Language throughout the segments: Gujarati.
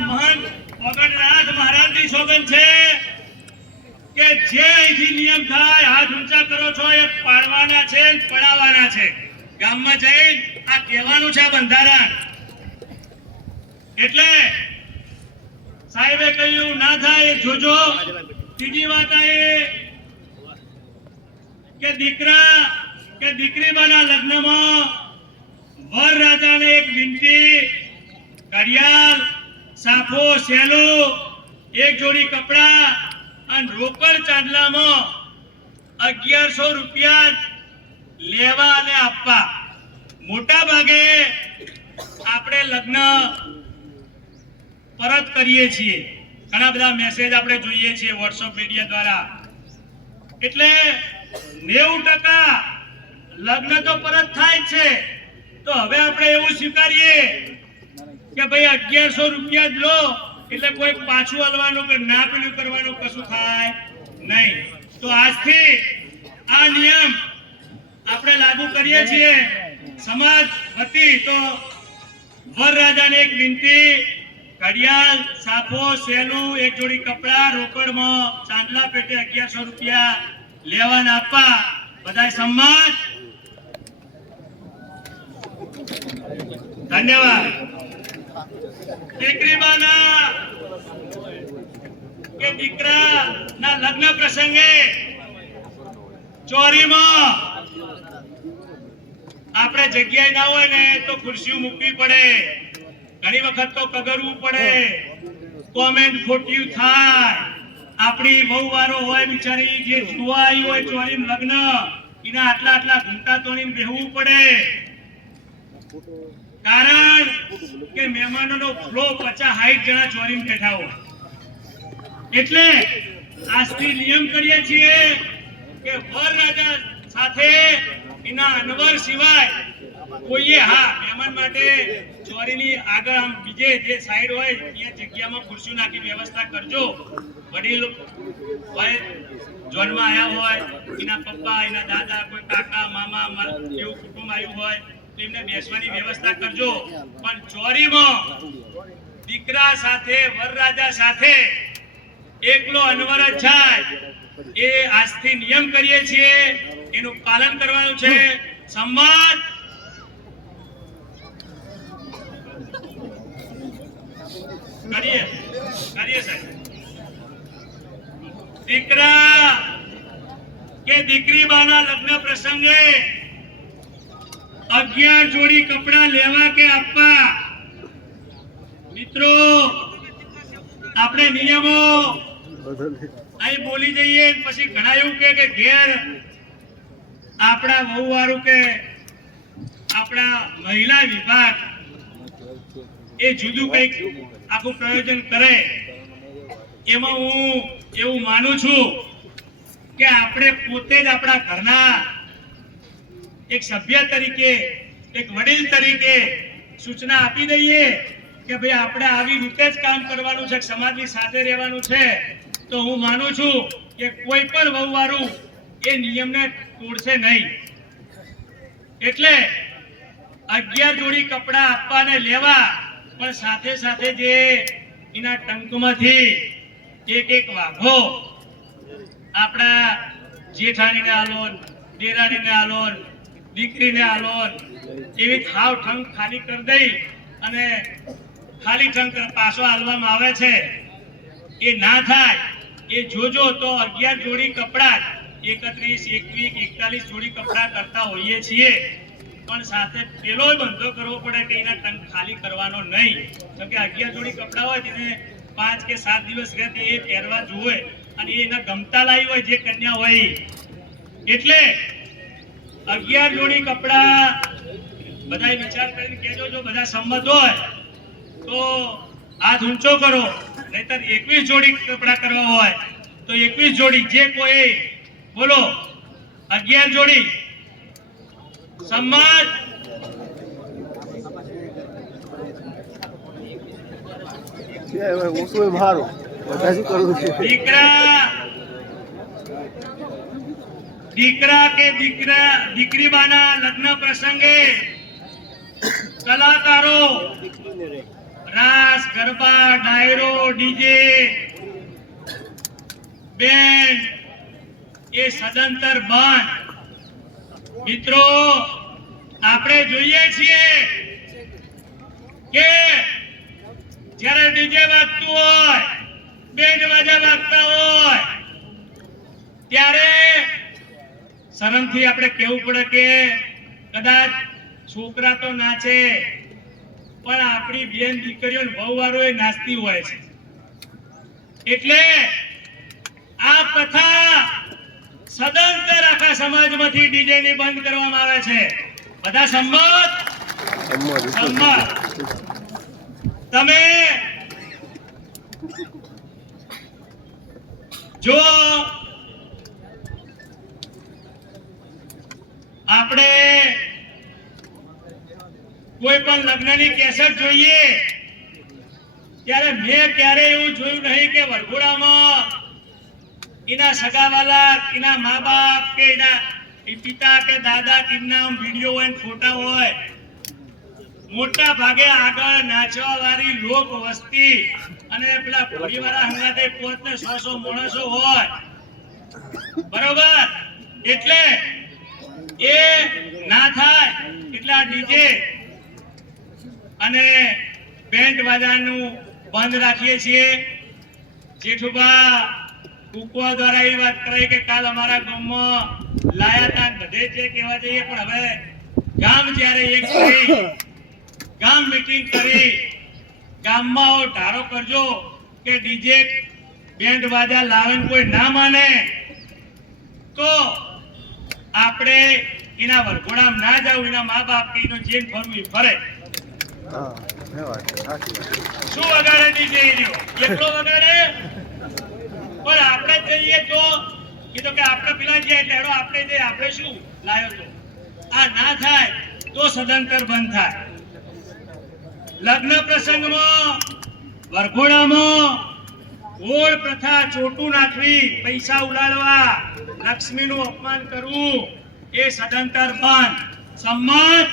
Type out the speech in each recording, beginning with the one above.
મહંત ઓગણનાથ મહારાજની સોગંદ છે કે જે અહીંથી નિયમ થાય હાથ ઊંચા કરો છો એ પાડવાના છે પડાવવાના છે. ગામમાં જઈ આ કહેવાનું છે બંધારણ. એટલે સાહેબે કહ્યું ના થાય જોજો. ત્રીજી વાત એ કે દીકરા કે દીકરી બાના લગ્નમાં વર રાજાને એક વિનંતી, ઘડિયાળ, સાફો, સેલો, એક જોડી કપડા અને રોકડ ચાંદલામાં 1100 રૂપિયા લેવા અને આપવા. મોટા ભાગે આપણે લગ્ન પરત કરીએ છીએ. ઘણા બધા મેસેજ આપણે જોઈએ છીએ વોટ્સએપ મીડિયા દ્વારા. એટલે 90% લગ્ન તો પરત થાય છે. તો હવે આપણે એવું સ્વીકારીએ કે ભાઈ 1100 રૂપિયા જ લો એટલે કોઈ પાછું હલવાનું કે ના પેલું કરવાનું કશું થાય નહીં. તો આજથી આ નિયમ આપણે લાગુ કરીએ છીએ સમાજ વતી. તો વરરાજાને એક વિનંતી, ઘડિયાળ, સાફો, સેલું, એક જોડી કપડા, રોકડમાં ચાંદલા પેટે 1100 રૂપિયા લેવાના આપવા. બધાય સમાજ. ધન્યવાદ. દીકરીબાના કે દીકરાના લગ્ન પ્રસંગે ચોરીમાં આપણે જગ્યાએ ના હોય ને તો ખુરશીઓ મૂકવી પડે. ઘણી વખત તો કગરવું પડે. કોમેન્ટ ખોટી થાય. આપણી વહુવારો હોય બિચારી જે જોવા આવી હોય ચોરી લગ્ન, એના આટલા ઘૂંટા તોડીને બેહવું પડે. કારણ કે મહેમાનોનો ફ્લો 50-60 જણા ચોરીને બેઠા હોય. એટલે આજથી નિયમ કરીએ છીએ કે વરરાજા સાથે એના અનવર સિવાય કોઈએ મહેમાન માટે ચોરીની આગળ આમ બીજે જે સાઈડ હોય ત્યાં જગ્યામાં ખુરશીઓ નાખી વ્યવસ્થા કરજો. વડીલ હોય, જોનમાં આવ્યા હોય, એના પપ્પા, એના દાદા, કોઈ કાકા, મામા એવું કુટુંબ આવ્યું હોય એમને બેસવાની વ્યવસ્થા કરજો. પણ ચોરીમાં દીકરા સાથે વરરાજા સાથે એકલો અનવર જ જાય એ આજથી નિયમ કરીએ છીએ. એનું પાલન કરવાનું છે. સમાજ કરીએ સાહેબ. દીકરા કે દીકરી બાના લગ્ન પ્રસંગે 11 જોડી કપડા લેવા કે આપવા. મિત્રો આપણે નિયમો અહીં બોલી જઈએ પછી ઘણા એવું કે ઘેર આપણા વહુવાળું કે આપણા મહિલા વિભાગ એ જુદું કંઈક આખું પ્રયોજન કરે. એમાં હું એવું માનું છું કે આપણે પોતે જ આપણા ઘરના એક સભ્ય તરીકે, એક વડીલ તરીકે સૂચના આપી દઈએ કે ભાઈ આપણે આવી રીતે જ કામ કરવાનું છે, સમાજની સાથે રહેવાનું છે. તો હું માનું છું કે કોઈ પણ વહુવાળું એ નિયમને તોડશે નહીં. એટલે 11 જોડી કપડા આપવા ને લેવા, પણ સાથે સાથે જે એના ટંકમાંથી એક વાઘો આપણા જેઠાણીને આલોન, દેરાણીને આલોન, દીકરીને આલોન એવી થાવ ઠંક ખાલી કરી દઈ અને ખાલી ઠંક પાછો હાલવામાં આવે છે. એ ના થાય એ જોજો. તો 11 જોડી કપડા 31, 21, 41 જોડી કપડા કરતા હોઈએ છીએ. પણ સાથે પેલો ધંધો કરવો પડે કે એના ટંક ખાલી કરવાનો નહીં. કેમ કે 11 જોડી કપડા હોય તેને 5 કે 7 દિવસ રહે એ પહેરવા જોવે અને એના ગમતા લાવી હોય જે કન્યા હોય. એટલે 11 જોડી કપડા બધા વિચાર કરીને કહેજો. જો બધા સંમત હોય તો હાથ ઊંચો કરો. નહીતર 21 જોડી કપડા કરવા હોય તો 21 જોડી. જે કોઈ બોલો 11 જોડી. સમાજ દીકરા કે દીકરી બાના લગ્ન પ્રસંગે કલાકારો, રાસ ગરબા ડાયરો ડીજે બેન્ડ એ સદંતર બંધ. મિત્રો આપણે જોઈએ છીએ કે જ્યારે ડીજે વાગતું હોય બેન્ડ વાજા વાગતા હોય ત્યારે શરમથી આપણે કહેવું પડે કે કદાચ છોકરા તો નાચે પણ આપણી બેન દીકરીઓ વહુવારો એ નાચતી હોય છે. એટલે આ પ્રથા સદંતર આખા સમાજમાંથી ડીજે ની બંધ કરવામાં આવે છે. બધા સંમત? તમે જો આપણે કોઈ પણ લગ્નની કેસેટ જોઈએ ત્યારે મેં ક્યારે એવું જોયું નહીં કે વરઘોડામાં એના સગાવાલા એના મા બાપ કે એના પિતા કે દાદા કિમના વિડીયો હોય ફોટા હોય. મોટા ભાગે આગળ નાચવા વાળી લોક વસ્તી અને પેલા પરિવારા હંગાતે 500 ને 600 માણસો હોય. બરોબર? એટલે એ ના થાય એટલે આ ડીજે અને બેન્ડ વાજાનું બંધ રાખીએ છીએ. જેઠુબા કુકવા દ્વારા એ વાત કરાઈ કે કાલ અમારા ગામમાં લાયા તા બધે જે કહેવા જઈએ પણ હવે ગામ જ્યારે એક થઈ ગામ મીટિંગ કરી ગામમાં ધારો કરજો કે ડીજે બેન્ડ વાજા લાવીને કોઈ ના માને તો આપણે એના વરઘોડામાં ના જાવ. એના મા બાપ કે એનો જેન ફરવું ફરે. શું વગાડે ડીજે એટલો વગાડે પણ આપણે જઈએ તો કીધું કે આપણે પેલા જે લેડો આપણે જે આપણે શું લાયો તો આ ના થાય તો સદંતર બંધ થાય. લગ્ન પ્રસંગમાં વરઘોડામાં ગોળ પ્રથા ચોટું નાખવી પૈસા ઉડાડવા લક્ષ્મીનું અપમાન કરવું એ સદંતર બંધ. સંમત?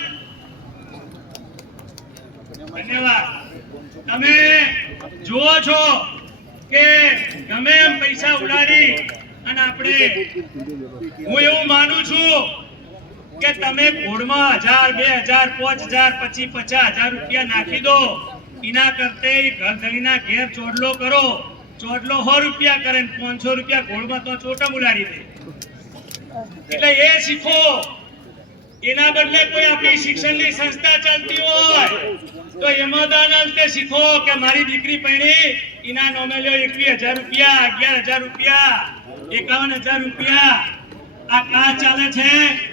ધન્યવાદ. તમે જુઓ છો કે ગમે એમ પૈસા ઉડાડી અને આપણે હું એવું માનું છું કે તમે ઘોડમાં 1000 2000 5000 પછી 50000 રૂપિયા નાખી દો એના કરતે ઘરધણીના ઘેર ચોડલો કરો. ચોડલો 100 રૂપિયા કરે 500 રૂપિયા ઘોડમાં તો ચોટમ ઉડાડી દે. એટલે એ શીખો. એના બદલે કોઈ આપણી શિક્ષણની સંસ્થા ચાલતી હોય તો એમાં દાન અંતે શીખો કે મારી દીકરી પૈણી એના નોમે લ્યો 21000 રૂપિયા 11000 રૂપિયા 51000 રૂપિયા આ કા ચાલે છે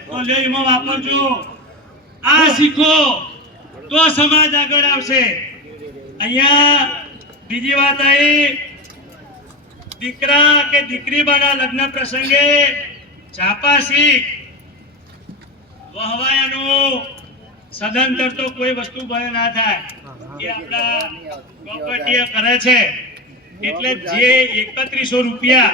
તો લ્યો એમાં વાપરજો. આ શીખો તો સમાજ આગળ આવશે. અહીંયા બીજી વાત આવી દીકરા કે દીકરી બાના લગ્ન પ્રસંગે ચાપાસી વહવાયાનું સદંતર તો કોઈ વસ્તુ બંધ ના થાય. એ આપણા પ્રોપર્ટી કરે છે. એટલે જે 3100 રૂપિયા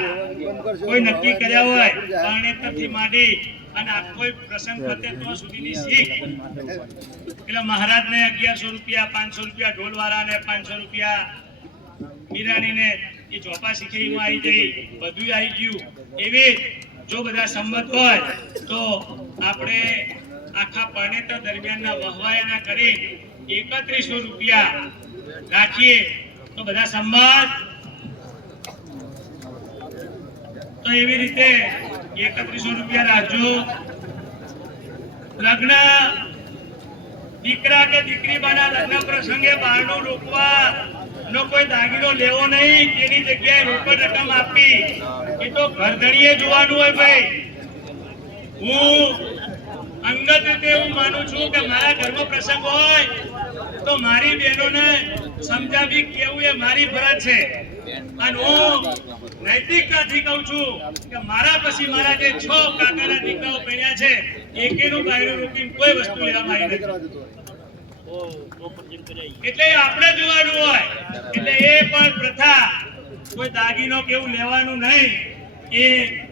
કોઈ નક્કી કર્યા હોય પરણેતરથી માંડી અને આ કોઈ પ્રસંગ પતે તો સુધીની શીખ એટલે મહારાજને 1100 રૂપિયા 500 રૂપિયા ઢોલવાળાને 500 રૂપિયા મીરાણીને એ ચોપા શીખીમાં આવી જઈ બધું આવી ગયું. એવી જો બધા સંમત હોય તો આપણે આખા પરણેતર દરમિયાનના વહવાયાના કરી 3100 રૂપિયા રાખીએ તો બધા સંમત? તો એવી રીતે 3100 રૂપિયા રાખજો. લગ્ન દીકરા કે દીકરી બાના લગ્ન પ્રસંગે બહારનું રોકવા નો કોઈ દાગીનો લેવો નહીં. તેની જગ્યાએ રોકડ રકમ આપી એ તો ઘરધણીએ જોવાનું હોય. ભાઈ હું અંગત રીતે એવું માનું છું કે મારા ઘરમાં પ્રસંગ હોય તો મારી બહેનોને સમજાવી કેવું એ મારી ફરજ છે. અને હું નૈતિકતાથી કહું છું કે મારા પછી મારા જે 6 કાકાના દીકરાઓ પડ્યા છે એકેનું બાયરું રોકીને કોઈ વસ્તુ લેવામાં આવી નથી. એટલે આપણે જોવાનું હોય. એટલે એ પણ પ્રથા કોઈ દાગીનો કેવું લેવાનું નહીં એ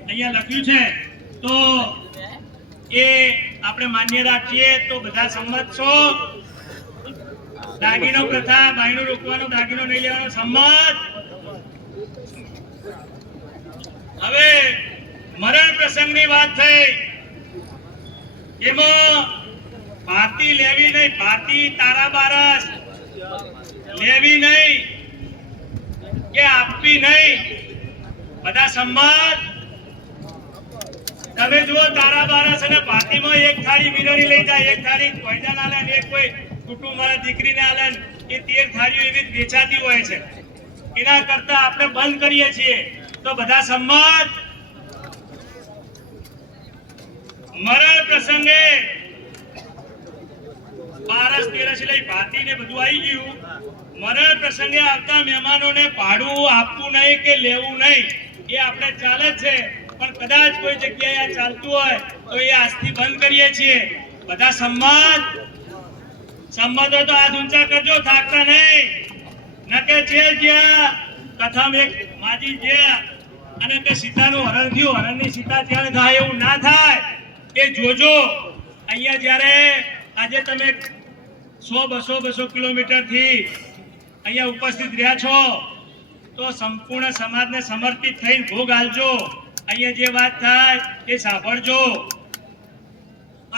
અહીંયા લખ્યું છે તો એ આપણે માન્ય રાખીએ તો બધા સંમત છો? દાગીનો પ્રથા, બાયણું રોકવાનો, દાગીનો નહીં લેવાનો, સંમત. હવે મરણ પ્રસંગની વાત થઈ, એમાં ભાતી લેવી નહીં, ભાતી તારા બારસ લેવી નહીં કે આપવી નહીં. બધા સંમત. તમે જુઓ, તારા બારસ અને ભાતીમાં એક થાળી મીરાની લઈ જાય, એક થાળી કોઈદાન આલે, એક કોઈ કુટુંબ વાળા દીકરીને આલે, એ 13 થાળીઓ એવી વેચાતી હોય છે. એના કરતા આપણે બંધ કરીએ છીએ. તો બધા સંમત. મરણ પ્રસંગે બારસ તેરસ લઈ ભાતી ને બધું આવી ગયું. મરણ પ્રસંગે આવતા મહેમાનોને ભાડું આપવું નહીં કે લેવું નહીં, એ આપણે ચાલે છે. પણ કદાચ કોઈ જગ્યાએ ચાલતું હોય તો એ આજથી બંધ કરીએ છીએ. બધા સંમત. સંમત હોય તો હાથ ઊંચા કરજો, થાકતા નહીં. નકે છે જ્યાં કથામાં એક માજી જ્યાં અને તે સીતાનું હરણ થયું, હરણની સીતા ત્યારે થાય એવું ના થાય એ જોજો. અહીંયા જ્યારે આજે તમે 100-200 કિલોમીટર થી અહીંયા ઉપસ્થિત રહ્યા છો, તો સંપૂર્ણ સમાજને સમર્પિત થઈને ભોગ આલજો. અહીંયા જે વાત થાય એ સાંભળજો.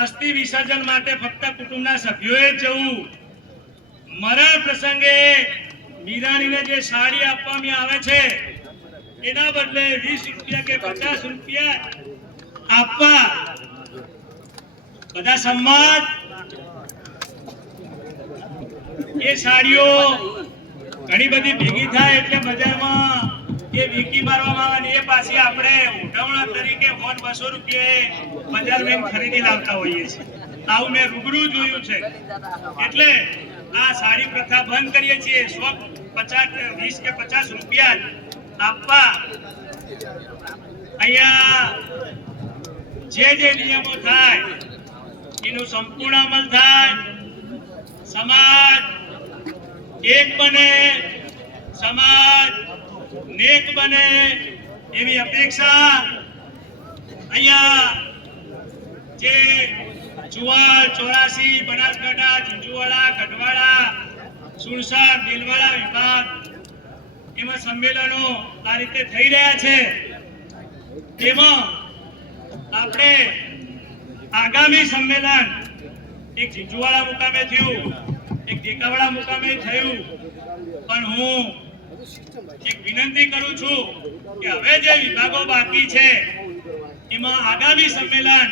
અસ્થિ વિસર્જન માટે ફક્ત કુટુંબના સભ્યોએ જવું. મરણ પ્રસંગે મીરાણીને જે સાડી આપવામાં આવે છે એના બદલે 20 રૂપિયા કે 50 રૂપિયા આપવા. બધા સંમત. એ સાડીઓ ઘણી બધી ભેગી થાય એટલે બજારમાં એ વેકી મારવામાં આવે, એ પાછી આપણે ઉઠાવણા તરીકે 100-200 રૂપિયે બજારમાં ખરીદી લાવતા હોઈએ છીએ. આવું મેં રૂબરૂ જોયું છે. એટલે આ સાડી પ્રથા બંધ કરીએ છીએ. 20 કે 50 રૂપિયા આપવા. અહીંયા જે નિયમો થાય એનું સંપૂર્ણ અમલ થાય. સમાજ એક બને, સમાજ નેક બને એવી અપેક્ષા. અહીંયા જે ચુવાડ, ચોરાસી, બનાસકાંઠા, ઝીંઝુવાડા, ગઢવાડા, સુરસાદ, દિલવાડા વિભાગ એમાં સંમેલનો આ રીતે થઈ રહ્યા છે. એમાં આપણે આગામી સંમેલન એક ઝીંઝુવાડા મુકામે થયું, એક દેકાવાડા મુકામે થયું. પણ હું એક વિનંતી કરું છું કે હવે જે વિભાગો બાકી છે એમાં આગામી સંમેલન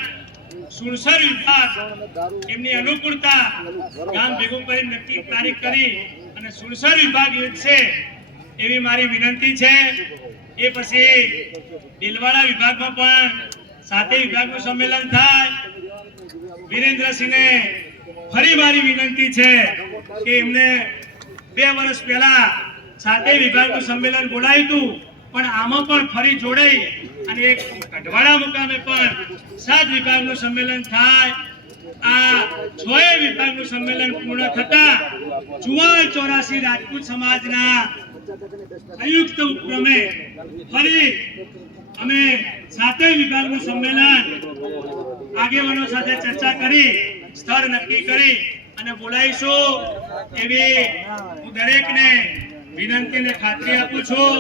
સુરસર વિભાગ એમની અનુકૂળતા ગામ ભેગું કરી નક્કી તારીખ કરી અને સુરસર વિભાગ યોજશે એવી મારી વિનંતી છે. એ પછી દિલવાડા વિભાગમાં પણ 7 વિભાગનું સંમેલન થાય. વિરેન્દ્રસિંહને ફરી મારી વિનંતી છે કે એમને 2 વર્ષ પહેલા 7 વિભાગનું સંમેલન બોલાવ્યું હતું, પણ આમાં પણ ફરી જોડાઈ અને એક ગઢવાડા મુકામે પણ 7 વિભાગનું સંમેલન થાય. આ 6 વિભાગનું સંમેલન પૂર્ણ થતા 84 રાજપૂત સમાજના સંયુક્ત ઉપક્રમે ફરી અમે 7 વિભાગનું સંમેલન આગેવાનો સાથે ચર્ચા કરી સ્થળ નક્કી કરી અને બોલાવીશું એવી હું દરેકને વિનંતી ને ખાતરી આપું છું.